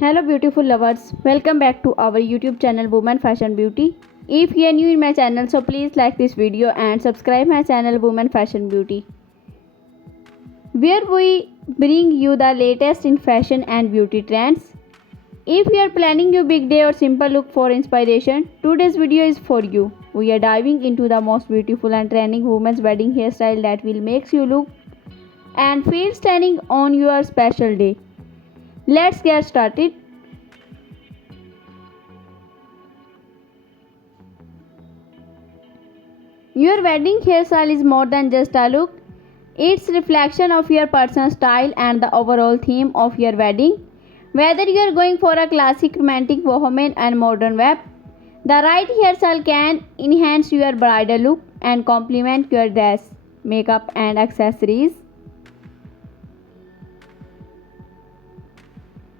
Hello beautiful lovers, welcome back to our YouTube channel Women Fashion Beauty. If you are new in my channel, so please like this video and subscribe my channel Women Fashion Beauty, where we bring you the latest in fashion and beauty trends. If you are planning your big day or simple look for inspiration, today's video is for you. We are diving into the most beautiful and trending women's wedding hairstyle that will make you look and feel stunning on your special day. Let's get started. Your wedding hairstyle is more than just a look. It's reflection of your personal style and the overall theme of your wedding. Whether you are going for a classic, romantic, bohemian and modern web, the right hairstyle can enhance your bridal look and complement your dress, makeup and accessories.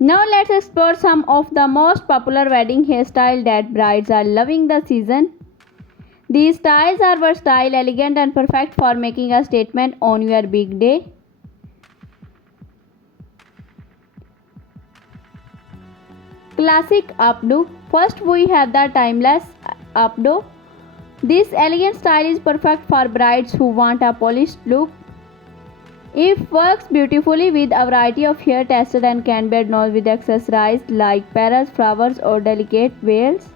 Now let's explore some of the most popular wedding hairstyles that brides are loving this season. These styles are versatile, elegant and perfect for making a statement on your big day. Classic Updo. First we have the timeless Updo. This elegant style is perfect for brides who want a polished look. It works beautifully with a variety of hair textures and can be adorned with accessories like parrots, flowers or delicate veils.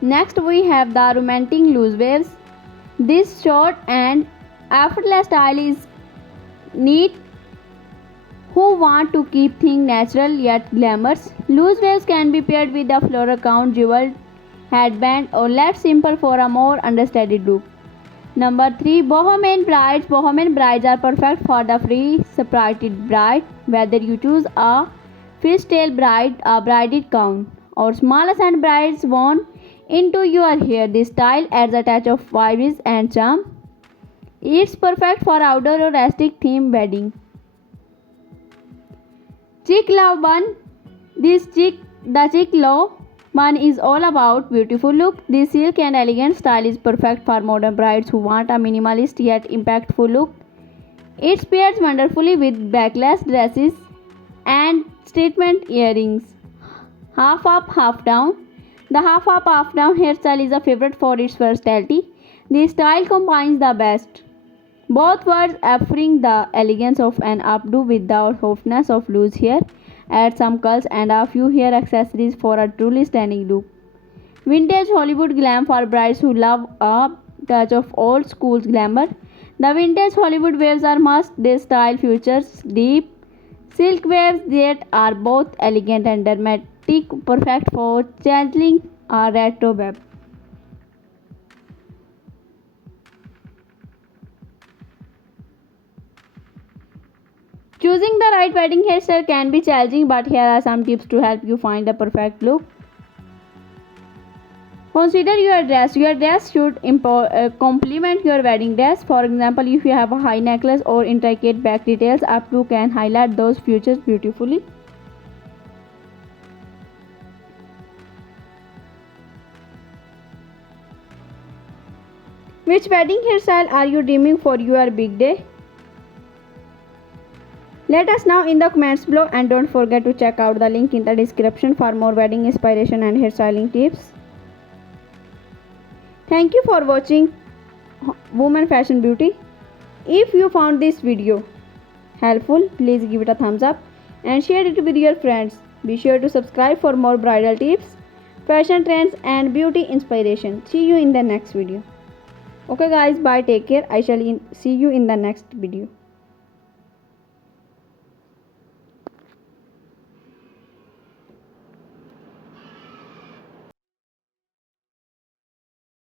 Next we have the romantic loose waves. This short and effortless style is neat who want to keep things natural yet glamorous. Loose waves can be paired with a floral crown, jeweled headband or left simple for a more understated look. Number 3. Bohemian Brides. Bohemian brides are perfect for the free spirited bride. Whether you choose a fishtail bride, a braided gown or small accent brides worn into your hair, this style adds a touch of vibes and charm. It's perfect for outdoor or rustic theme wedding. Chic love bun. The chic love bun is all about beautiful look. This silk and elegant style is perfect for modern brides who want a minimalist yet impactful look. It pairs wonderfully with backless dresses and statement earrings. Half up, half down. The half up, half down hairstyle is a favorite for its versatility. This style combines the best both worlds, offering the elegance of an updo with the softness of loose hair. Add some curls and a few hair accessories for a truly stunning look. Vintage Hollywood glam for brides who love a touch of old school glamour. The vintage Hollywood waves are must. This style features deep silk waves that are both elegant and dramatic, perfect for channeling a retro web. Choosing the right wedding hairstyle can be challenging, but here are some tips to help you find the perfect look. Consider your dress. Your dress should complement your wedding dress. For example, if you have a high necklace or intricate back details, Updo can highlight those features beautifully. Which wedding hairstyle are you dreaming for your big day? Let us know in the comments below and don't forget to check out the link in the description for more wedding inspiration and hairstyling tips. Thank you for watching Women Fashion Beauty. If you found this video helpful, please give it a thumbs up and share it with your friends. Be sure to subscribe for more bridal tips, fashion trends and beauty inspiration. See you in the next video. Okay guys, bye, take care. I shall see you in the next video.